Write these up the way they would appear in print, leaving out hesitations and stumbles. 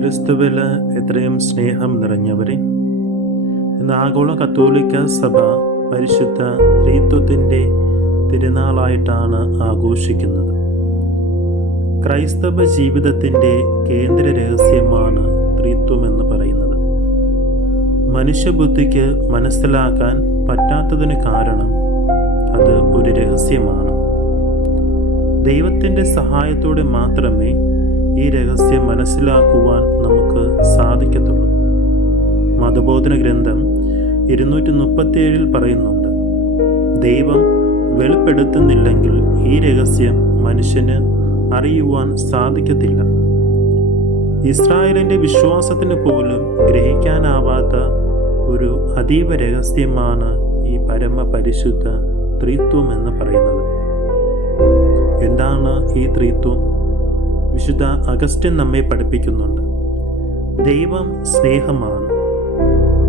ക്രിസ്തുവിൽ എത്രയും സ്നേഹം നിറഞ്ഞവരെ, ഇന്ന് ആഗോള കത്തോലിക്ക സഭ പരിശുദ്ധ ത്രിത്വത്തിൻ്റെ തിരുനാളായിട്ടാണ് ആഘോഷിക്കുന്നത്. ക്രൈസ്തവ ജീവിതത്തിൻ്റെ കേന്ദ്ര രഹസ്യമാണ് ത്രിത്വം എന്ന് പറയുന്നത്. മനുഷ്യബുദ്ധിക്ക് മനസ്സിലാക്കാൻ പറ്റാത്തതിന് കാരണം അത് ഒരു രഹസ്യമാണ്. ദൈവത്തിൻ്റെ സഹായത്തോടെ മാത്രമേ ഈ രഹസ്യം മനസ്സിലാക്കുവാൻ നമുക്ക് സാധിക്കത്തുള്ളൂ. മതബോധന ഗ്രന്ഥം 237 പറയുന്നുണ്ട്, ദൈവം വെളിപ്പെടുത്തുന്നില്ലെങ്കിൽ ഈ രഹസ്യം മനുഷ്യന് അറിയുവാൻ സാധിക്കത്തില്ല. ഇസ്രായേലിൻ്റെ വിശ്വാസത്തിന് പോലും ഗ്രഹിക്കാനാവാത്ത ഒരു അതീവ രഹസ്യമാണ് ഈ പരമപരിശുദ്ധ ത്രിത്വം എന്ന് പറയുന്നത്. എന്താണ് ഈ ത്രിത്വം? വിശുദ്ധ അഗസ്റ്റിൻ നമ്മെ പഠിപ്പിക്കുന്നുണ്ട്. ദൈവം സ്നേഹമാണ്.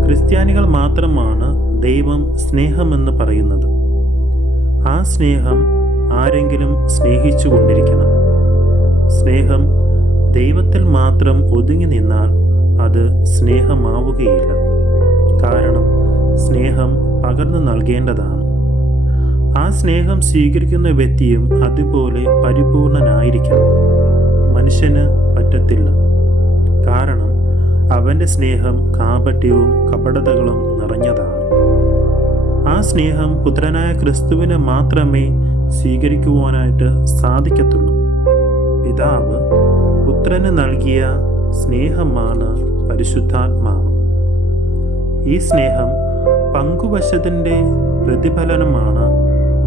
ക്രിസ്ത്യാനികൾ മാത്രമാണ് ദൈവം സ്നേഹമെന്ന് പറയുന്നത്. ആ സ്നേഹം ആരെങ്കിലും സ്നേഹിച്ചു കൊണ്ടിരിക്കണം. സ്നേഹം ദൈവത്തിൽ മാത്രം ഒതുങ്ങി നിന്നാൽ അത് സ്നേഹമാവുകയില്ല. കാരണം സ്നേഹം പകർന്നു നൽകേണ്ടതാണ്. ആ സ്നേഹം സ്വീകരിക്കുന്ന വ്യക്തിയും അതുപോലെ പരിപൂർണനായിരിക്കണം. മനുഷ്യന് പറ്റത്തില്ല. കാരണം അവൻ്റെ സ്നേഹം കാപട്യവും കപടതകളും നിറഞ്ഞതാണ്. ആ സ്നേഹം പുത്രനായ ക്രിസ്തുവിനെ മാത്രമേ സ്വീകരിക്കുവാനായിട്ട് സാധിക്കത്തുള്ളൂ. പിതാവ് പുത്രന് നൽകിയ സ്നേഹമാണ് പരിശുദ്ധാത്മാവ്. ഈ സ്നേഹം പങ്കുവശത്തിൻ്റെ പ്രതിഫലനമാണ്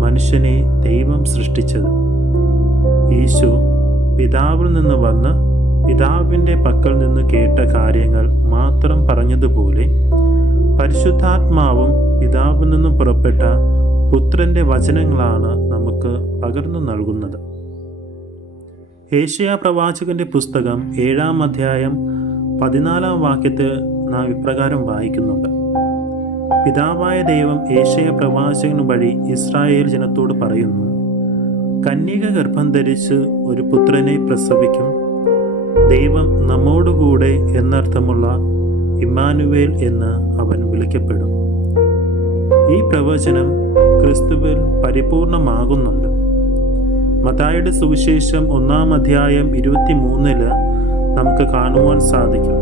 മനുഷ്യനെ ദൈവം സൃഷ്ടിച്ചത്. ഈശോ പിതാവിൽ നിന്ന് വന്ന് പിതാവിൻ്റെ പക്കൽ നിന്ന് കേട്ട കാര്യങ്ങൾ മാത്രം പറഞ്ഞതുപോലെ പരിശുദ്ധാത്മാവും പിതാവിൽ നിന്നും പുറപ്പെട്ട പുത്രൻ്റെ വചനങ്ങളാണ് നമുക്ക് പകർന്നു നൽകുന്നത്. ഏശയ്യാ പ്രവാചകന്റെ പുസ്തകം 7-ാം അധ്യായം 14-ാം വാക്യത്തിൽ നാം ഇപ്രകാരം വായിക്കുന്നുണ്ട്. പിതാവായ ദൈവം ഏശയ്യാ പ്രവാചകൻ വഴി ഇസ്രായേൽ ജനത്തോട് പറയുന്നു, കന്യക ഗർഭം ധരിച്ച് ഒരു പുത്രനെ പ്രസവിക്കും. ദൈവം നമ്മോടുകൂടെ എന്നർത്ഥമുള്ള ഇമ്മാനുവേൽ എന്ന് അവൻ വിളിക്കപ്പെടും. ഈ പ്രവചനം ക്രിസ്തുവിൽ പരിപൂർണമാകുന്നുണ്ട്. മത്തായിയുടെ സുവിശേഷം 1-ാം അധ്യായം 23 നമുക്ക് കാണുവാൻ സാധിക്കും.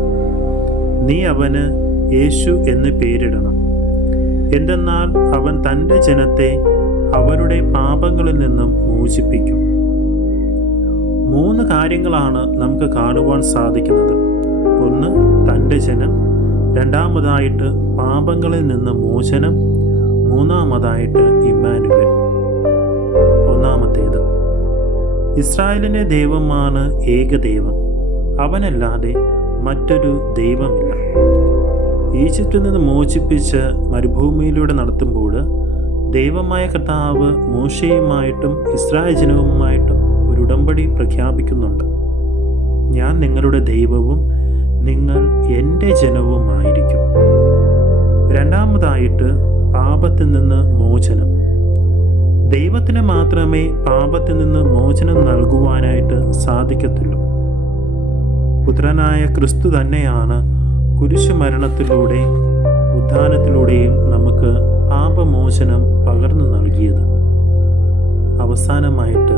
നീ അവന് യേശു എന്ന് പേരിടണം. എന്തെന്നാൽ അവൻ തൻ്റെ ജനത്തെ അവരുടെ പാപങ്ങളിൽ നിന്നും മോചിപ്പിക്കും. 3 കാര്യങ്ങളാണ് നമുക്ക് കാണുവാൻ സാധിക്കുന്നത്. ഒന്ന്, തൻ്റെ ജനം. രണ്ടാമതായിട്ട് പാപങ്ങളിൽ നിന്ന് മോചനം. മൂന്നാമതായിട്ട് ഇമ്മാനുവേൽ. ഒന്നാമത്തേത്, ഇസ്രായേലിൻ്റെ ദൈവമാണ് ഏകദൈവം. അവനല്ലാതെ മറ്റൊരു ദൈവമില്ല. ഈജിപ്തിൽ നിന്ന് മോചിപ്പിച്ച് മരുഭൂമിയിലൂടെ നടത്തുമ്പോൾ ദൈവമായ കർത്താവ് മോശയുമായിട്ടും ഇസ്രായേൽ ജനവുമായിട്ടും ഒരു ഉടമ്പടി പ്രഖ്യാപിക്കുന്നുണ്ട്. ഞാൻ നിങ്ങളുടെ ദൈവവും നിങ്ങൾ എൻ്റെ ജനവുമായിരിക്കും. രണ്ടാമതായിട്ട് പാപത്തിൽ നിന്ന് മോചനം. ദൈവത്തിന് മാത്രമേ പാപത്തിൽ നിന്ന് മോചനം നൽകുവാനായിട്ട് സാധിക്കത്തുള്ളൂ. പുത്രനായ ക്രിസ്തു തന്നെയാണ് കുരിശുമരണത്തിലൂടെ ഉദ്ധാനത്തിലൂടെയും നമുക്ക് പാപമോചനം പകർന്നു നൽകിയത്. അവസാനമായിട്ട്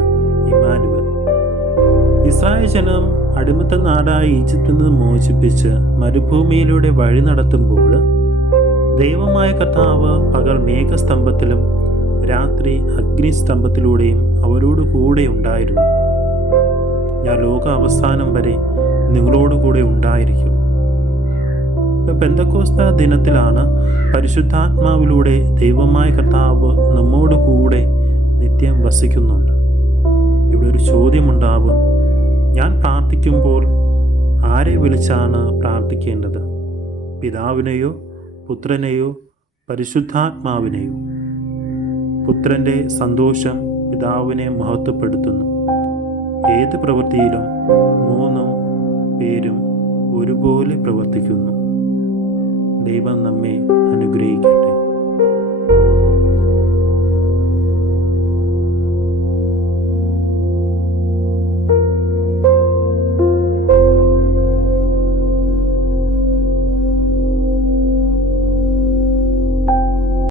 ഇമ്മാനുവേൽ. ഇസ്രായേൽ ജനം അടിമത്ത നാടായ ഈജിപ്തിൽ നിന്ന് മോചിപ്പിച്ച് മരുഭൂമിയിലൂടെ വഴി നടത്തുമ്പോൾ ദൈവമായ കർത്താവ് പകൽ മേഘസ്തംഭത്തിലും രാത്രി അഗ്നിസ്തംഭത്തിലൂടെയും അവരോട് കൂടെ ഉണ്ടായിരുന്നു. ഞാൻ ലോക അവസാനം വരെ നിങ്ങളോടുകൂടെ ഉണ്ടായിരിക്കും. പെന്തക്കോസ്ത ദിനത്തിലാണ് പരിശുദ്ധാത്മാവിലൂടെ ദൈവമായ കർത്താവ് നമ്മോട് കൂടെ നിത്യം വസിക്കുന്നുണ്ട്. ഇവിടെ ഒരു ചോദ്യമുണ്ടാവും, ഞാൻ പ്രാർത്ഥിക്കുമ്പോൾ ആരെ വിളിച്ചാണ് പ്രാർത്ഥിക്കേണ്ടത്? പിതാവിനെയോ പുത്രനെയോ പരിശുദ്ധാത്മാവിനെയോ? പുത്രൻ്റെ സന്തോഷം പിതാവിനെ മഹത്വപ്പെടുത്തുന്നു. ഏത് പ്രവൃത്തിയിലും 3 പേരും ഒരുപോലെ പ്രവർത്തിക്കുന്നു. ദൈവം നമ്മെ അനുഗ്രഹിക്കട്ടെ.